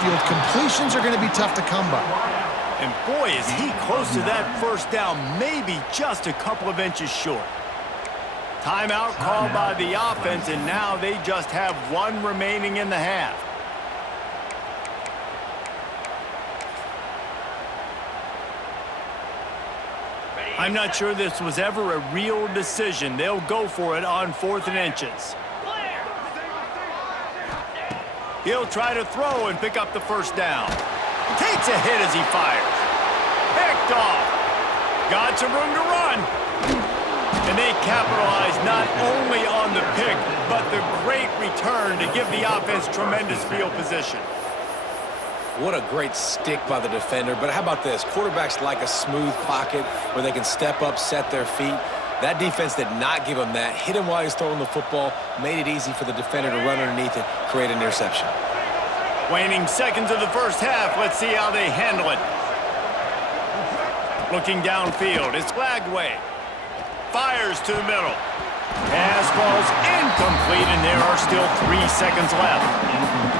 field, completions are going to be tough to come by. And boy, is he close to that first down, maybe just a couple of inches short. Timeout called by the offense, and now they just have one remaining in the half. I'm not sure this was ever a real decision. They'll go for it on 4th and inches. He'll try to throw and pick up the first down. Takes a hit as he fires. Picked off. Got some room to run. And they capitalize not only on the pick, but the great return to give the offense tremendous field position. What a great stick by the defender. But how about this? Quarterbacks like a smooth pocket where they can step up, set their feet. That defense did not give him that. Hit him while he's throwing the football. Made it easy for the defender to run underneath it, create an interception. Waning seconds of the first half. Let's see how they handle it. Looking downfield. It's Lagway. Fires to the middle. Pass falls incomplete, and there are still 3 seconds left.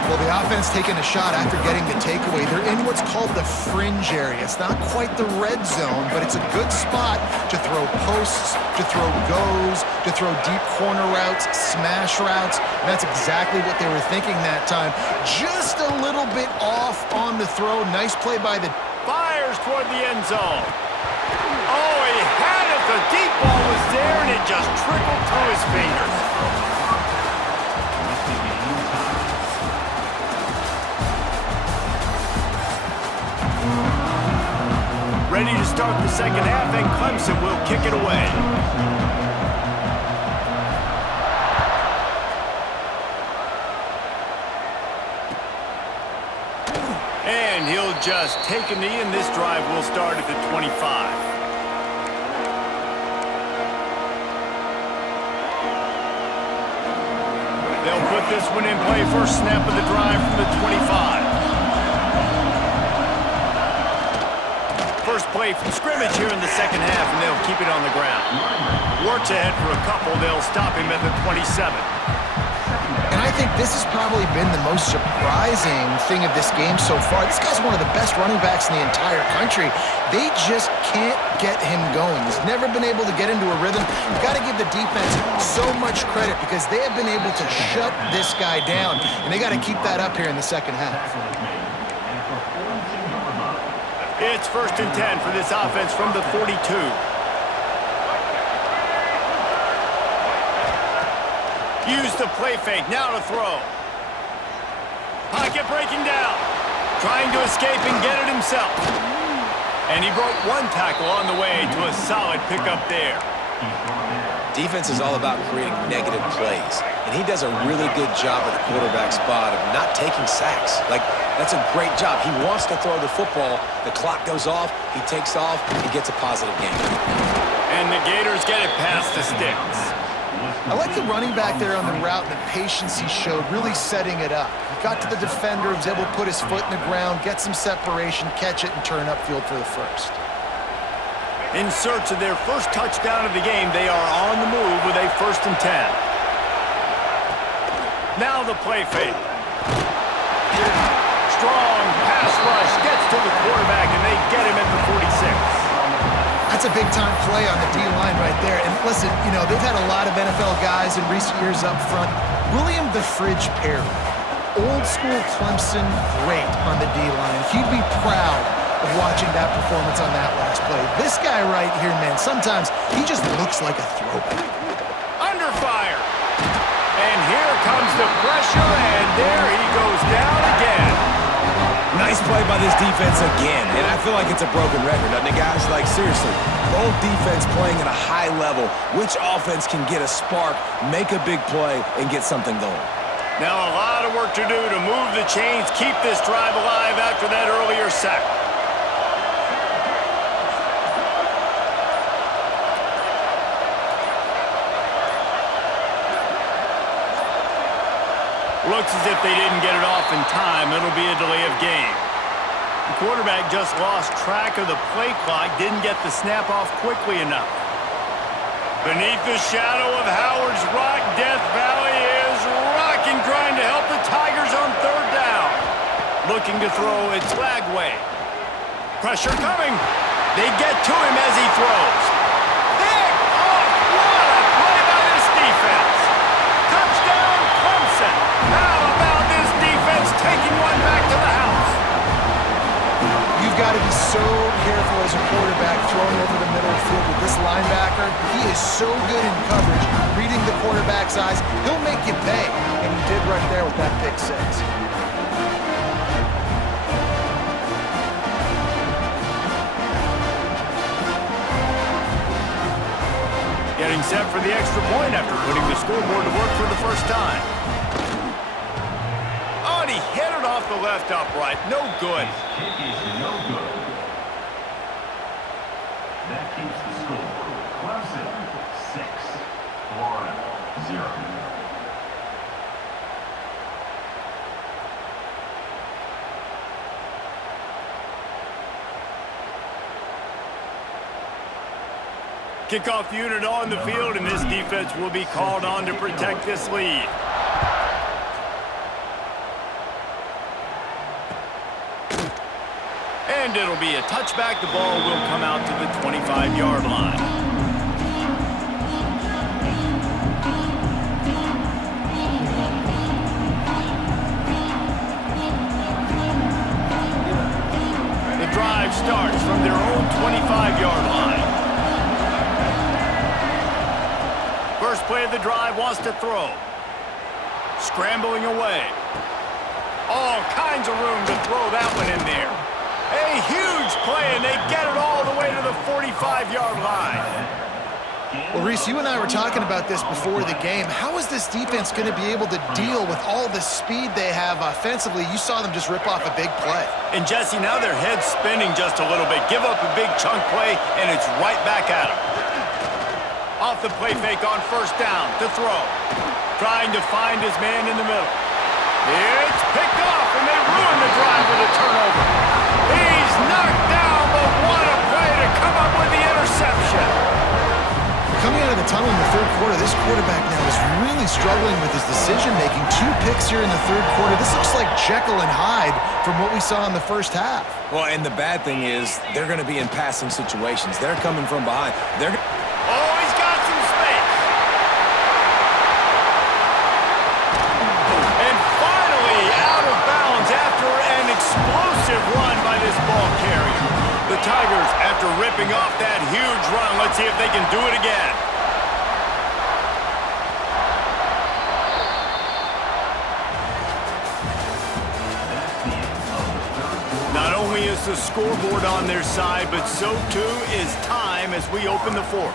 Well, the offense taking a shot after getting the takeaway. They're in what's called the fringe area. It's not quite the red zone, but it's a good spot to throw posts, to throw goes, to throw deep corner routes, smash routes. And that's exactly what they were thinking that time. Just a little bit off on the throw. Nice play by the... Fires toward the end zone. Oh, he had it. The deep ball was there, and it just trickled through his fingers. Ready to start the second half, and Clemson will kick it away. And he'll just take a knee, and this drive will start at the 25. They'll put this one in play. First snap of the drive from the 25. First play from scrimmage here in the second half, and they'll keep it on the ground. Works ahead for a couple. They'll stop him at the 27. And I think this has probably been the most surprising thing of this game so far. This guy's one of the best running backs in the entire country. They just can't get him going. He's never been able to get into a rhythm. You've got to give the defense so much credit because they have been able to shut this guy down, and they got to keep that up here in the second half. It's 1st and 10 for this offense from the 42. Use the play fake, now to throw. Pocket breaking down. Trying to escape and get it himself. And he broke one tackle on the way to a solid pickup there. Defense is all about creating negative plays, and he does a really good job at the quarterback spot of not taking sacks. That's a great job. He wants to throw the football. The clock goes off. He takes off. He gets a positive gain. And the Gators get it past the sticks. I like the running back there on the route and the patience he showed, really setting it up. He got to the defender, was able to put his foot in the ground, get some separation, catch it, and turn upfield for the first. In search of their first touchdown of the game, they are on the move with a 1st and 10. Now the play fake. Strong pass rush gets to the quarterback, and they get him at the 46. That's a big-time play on the D-line right there. And listen, they've had a lot of NFL guys in recent years up front. William the Fridge Perry, old-school Clemson great on the D-line. He'd be proud of watching that performance on that last play. This guy right here, man, sometimes he just looks like a throwback. Under fire. And here comes the pressure, and there he goes down again. Nice play by this defense again, and I feel like it's a broken record, doesn't it, guys? Seriously, both defense playing at a high level. Which offense can get a spark, make a big play, and get something going? Now a lot of work to do to move the chains, keep this drive alive after that earlier sack. Looks as if they didn't get it off in time. It'll be a delay of game. The quarterback just lost track of the play clock, didn't get the snap off quickly enough. Beneath the shadow of Howard's Rock, Death Valley is rocking, trying to help the Tigers on 3rd down. looking to throw its flag way. Pressure coming. They get to him as he throws. Picked off. What a play by this defense. Touchdown, Clemson. How about this defense taking one back to the house? You've got to be so careful as a quarterback throwing over the middle of the field with this linebacker. He is so good in coverage, reading the quarterback's eyes. He'll make you pay, and he did right there with that pick six. Getting set for the extra point after putting the scoreboard to work for the first time. Oh, and he hit it off the left upright. No good. Kick is no good. That keeps the score. Clemson 6, Florida 0. Kickoff unit on the field, and this defense will be called on to protect this lead. And it'll be a touchback. The ball will come out to the 25-yard line. The drive starts from their own 25-yard line. First play of the drive, wants to throw. Scrambling away. All kinds of room to throw that one in there. A huge play, and they get it all the way to the 45-yard line. Well, Reese, you and I were talking about this before the game. How is this defense going to be able to deal with all the speed they have offensively? You saw them just rip off a big play. And, Jesse, now their head's spinning just a little bit. Give up a big chunk play, and it's right back at them. Off the play fake on first down to throw. Trying to find his man in the middle. It's picked off, and they ruin the drive with a turnover. He's knocked down, but what a play to come up with the interception. Coming out of the tunnel in the third quarter, this quarterback now is really struggling with his decision-making. 2 picks here in the third quarter. This looks like Jekyll and Hyde from what we saw in the first half. Well, and the bad thing is they're going to be in passing situations. They're coming from behind. Oh, he's got some space. And finally out of bounds after an explosive run by this ball carrier. The Tigers, after ripping off that huge run, let's see if they can do it again. Not only is the scoreboard on their side, but so too is time as we open the fourth.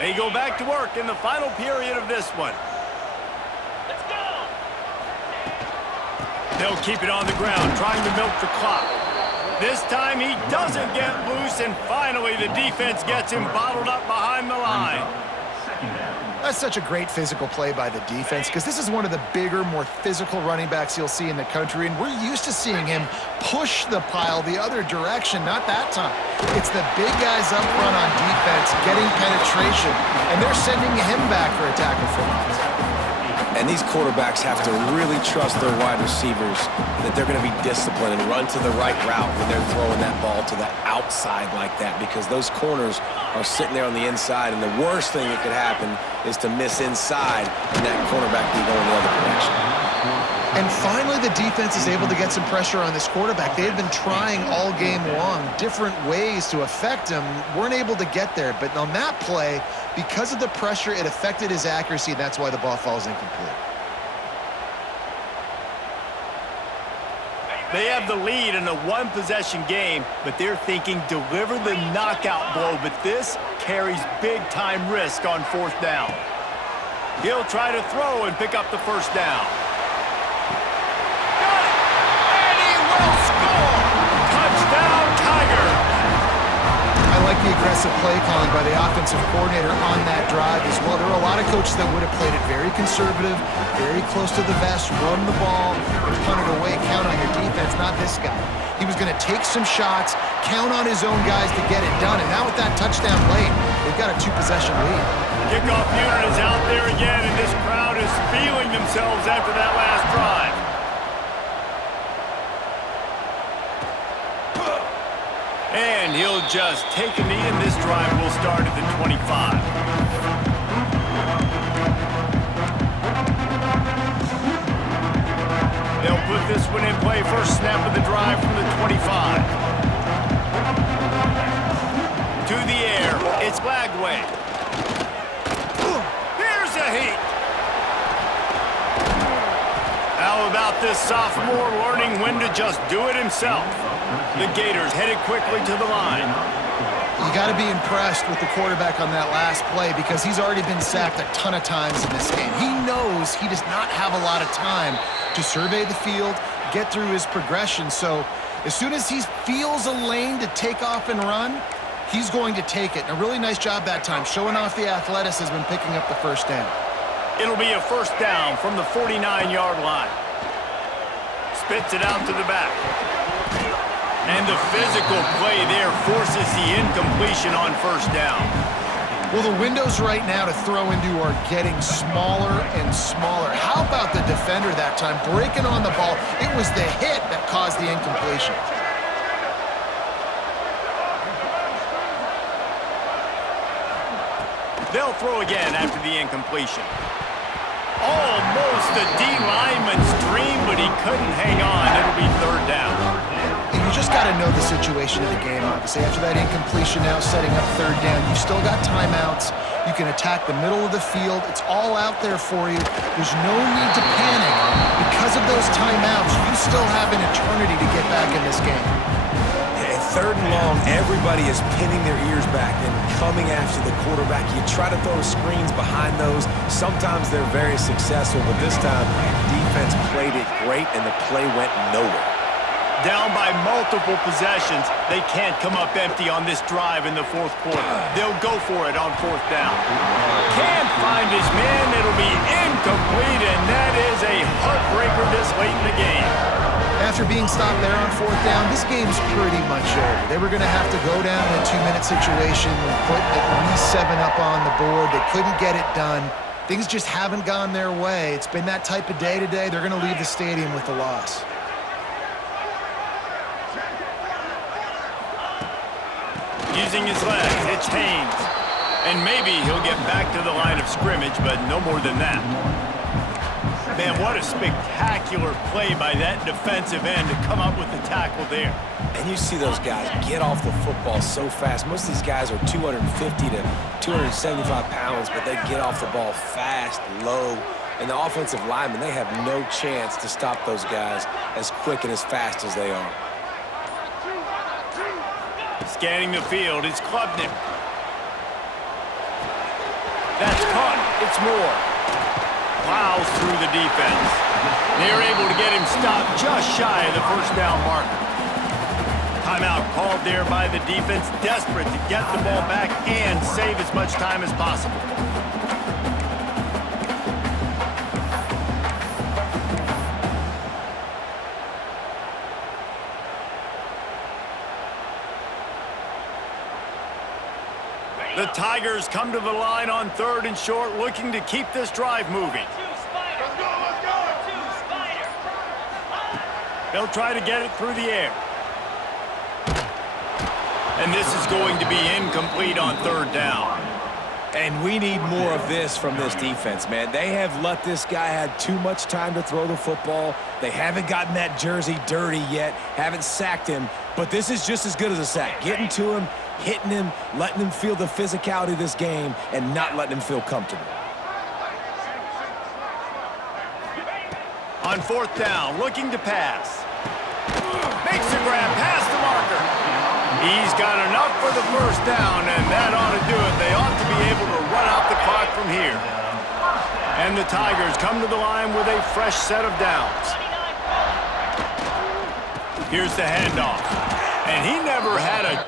They go back to work in the final period of this one. Let's go! They'll keep it on the ground, trying to milk the clock. This time he doesn't get loose, and finally the defense gets him bottled up behind the line. That's such a great physical play by the defense because this is one of the bigger, more physical running backs you'll see in the country, and we're used to seeing him push the pile the other direction, not that time. It's the big guys up front on defense getting penetration, and they're sending him back for a tackle for loss. And these quarterbacks have to really trust their wide receivers that they're going to be disciplined and run to the right route when they're throwing that ball to the outside like that, because those corners are sitting there on the inside, and the worst thing that could happen is to miss inside and that cornerback be going the other direction. And finally, the defense is able to get some pressure on this quarterback. They had been trying all game long different ways to affect him, weren't able to get there. But on that play, because of the pressure, it affected his accuracy, and that's why the ball falls incomplete. They have the lead in a one-possession game, but they're thinking deliver the knockout blow, but this carries big-time risk on fourth down. He'll try to throw and pick up the first down. Got it! And he will score! Touchdown, Tigers! I like the aggressive play calling by the offensive coordinator on that drive as well. There were a lot of coaches that would have played it very conservative, very close to the vest, run the ball, and punt it away, count on your defense, not this guy. He was going to take some shots, count on his own guys to get it done, and now with that touchdown late, it They've got a 2-possession lead. Kickoff unit is out there again, and this crowd is feeling themselves after that last drive. And he'll just take a knee, and this drive will start at the 25. They'll put this one in play. First snap of the drive from the 25. To the air. It's Lagway. Here's a heat. How about this sophomore learning when to just do it himself? The Gators headed quickly to the line. You got to be impressed with the quarterback on that last play because he's already been sacked a ton of times in this game. He knows he does not have a lot of time to survey the field, get through his progression. So as soon as he feels a lane to take off and run, he's going to take it. And a really nice job that time, showing off the athleticism and picking up the first down. It'll be a first down from the 49-yard line. Spits it out to the back. And the physical play there forces the incompletion on first down. Well, the windows right now to throw into are getting smaller and smaller. How about the defender that time breaking on the ball? It was the hit that caused the incompletion. They'll throw again after the incompletion. Almost a D-lineman's dream, but he couldn't hang on. It'll be third down. And you just got to know the situation of the game, obviously. After that incompletion now setting up third down, you've still got timeouts. You can attack the middle of the field. It's all out there for you. There's no need to panic. Because of those timeouts, you still have an eternity to get back in this game. Third and long, everybody is pinning their ears back and coming after the quarterback. You try to throw screens behind those. Sometimes they're very successful, but this time, defense played it great, and the play went nowhere. Down by multiple possessions, they can't come up empty on this drive in the fourth quarter. They'll go for it on fourth down. Can't find his man. It'll be incomplete, and that is a heartbreaker this late in the game. After being stopped there on fourth down, this game's pretty much over. They were going to have to go down in a 2-minute situation and put at least 7 up on the board. They couldn't get it done. Things just haven't gone their way. It's been that type of day today. They're going to leave the stadium with a loss. Using his legs, it's Haynes. And maybe he'll get back to the line of scrimmage, but no more than that. Man, what a spectacular play by that defensive end to come up with the tackle there. And you see those guys get off the football so fast. Most of these guys are 250 to 275 pounds, but they get off the ball fast, low. And the offensive linemen, they have no chance to stop those guys as quick and as fast as they are. Scanning the field, it's Klubnik. That's caught. It's Moore. Plows through the defense. They're able to get him stopped just shy of the first down marker. Timeout called there by the defense, desperate to get the ball back and save as much time as possible. The Tigers come to the line on third and short, looking to keep this drive moving. They'll try to get it through the air. And this is going to be incomplete on third down. And we need more of this from this defense, man. They have let this guy have too much time to throw the football. They haven't gotten that jersey dirty yet, haven't sacked him. But this is just as good as a sack. Getting to him, hitting him, letting him feel the physicality of this game, and not letting him feel comfortable. On fourth down, looking to pass. Makes a grab past the marker. He's got enough for the first down, and that ought to do it. They ought to be able to run out the clock from here. And the Tigers come to the line with a fresh set of downs. Here's the handoff. And he never had a